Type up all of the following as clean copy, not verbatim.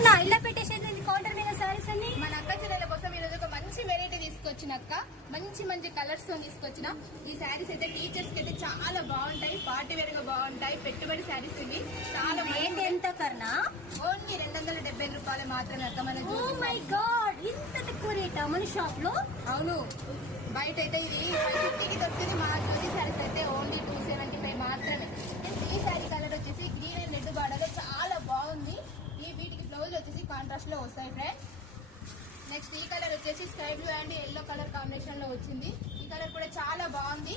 అన్న ఇలా పెట్టేసేది కౌంటర్ మీద సారీస్ అన్ని. మన అక్క చెల్లెల కోసం ఈరోజు ఒక మంచి వెరైటీ తీసుకొచ్చిన అక్క, మంచి మంచి కలర్స్ తో తీసుకొచ్చిన ఈ శారీస్ అయితే టీచర్స్ కి అయితే చాలా బాగుంటాయి, పార్టీ వేర్ గా బాగుంటాయి. పెట్టుబడి శారీస్ ఇవి చాలా ఎంత కన్నా ఓన్లీ 270 రూపాయలు మాత్రమే అక్క. మన ఓ మై గాడ్, ఇంత తక్కువ రేటా మన షాప్ లో? అవును, బయట అయితే ఇది 150కి దొరుకుతుంది. మా జ్యూరీ శారీస్ అయితే ఓన్లీ 275 మాత్రమే. ఈ శారీ కలర్ వచ్చేసి గ్రీన్ అండ్ రెడ్ బార్డర్ చాలా బాగుంది. ఈ వీటికి బ్లౌజ్ వచ్చేసి కాంట్రాస్ట్ లో వస్తాయి ఫ్రెండ్స్. నెక్స్ట్ ఈ కలర్ వచ్చేసి sky blue and yellow colour combination లో వచ్చింది. ఈ కలర్ కూడా చాలా బాగుంది.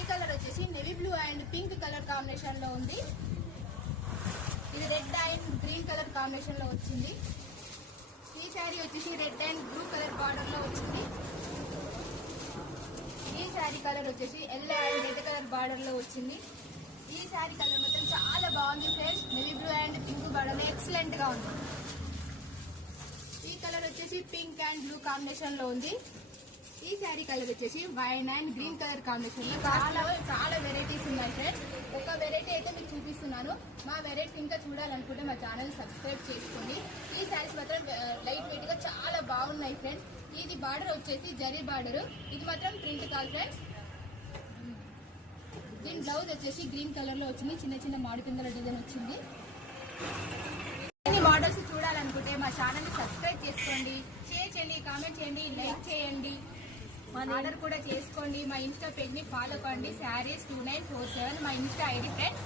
ఈ కలర్ వచ్చేసి navy blue and pink colour combination లో ఉంది. ఇది red and green colour combination లో వచ్చింది. ఈ శారీ వచ్చేసి red and blue colour border లో వచ్చింది. ఈ శారీ కలర్ వచ్చేసి yellow and red colour border లో వచ్చింది. ఈ శారీ కలర్ మాత్రం చాలా బాగుంది friends. Navy blue and pink border excellent గా ఉంది. ఈ కలర్ వచ్చేసి పింక్ అండ్ బ్లూ కాంబినేషన్ లో ఉంది. ఈ శారీ కలర్ వచ్చేసి wine and green colour combination లో చాలా వెరైటీస్ ఉన్నాయి ఫ్రెండ్స్. ఒక వెరైటీ అయితే మీకు చూపిస్తున్నాను. మా వెరైటీస్ ఇంకా చూడాలనుకుంటే మా ఛానల్ సబ్స్క్రైబ్ చేసుకోండి. ఈ శారీస్ మాత్రం లైట్ వెయిట్ గా చాలా బాగున్నాయి ఫ్రెండ్స్. ఇది బార్డర్ వచ్చేసి జరీ బార్డర్, ఇది మాత్రం ప్రింట్ కాదు ఫ్రెండ్స్. దీని బ్లౌజ్ వచ్చేసి గ్రీన్ కలర్ లో వచ్చింది, చిన్న చిన్న మాడి పిందల డిజైన్ వచ్చింది. ఇన్ని మోడల్స్ చూడాలనుకుంటే మా ఛానల్ ని సబ్స్క్రైబ్ చేసుకోండి, షేర్ చేయండి, కామెంట్ చేయండి, లైక్ చేయండి, ఆర్డర్ కూడా చేసుకోండి. మా ఇన్స్టా పేజ్ ని ఫాలో కండి, శారీస్ 2947 మా ఇన్స్టా ఐడి ఫ్రెండ్స్.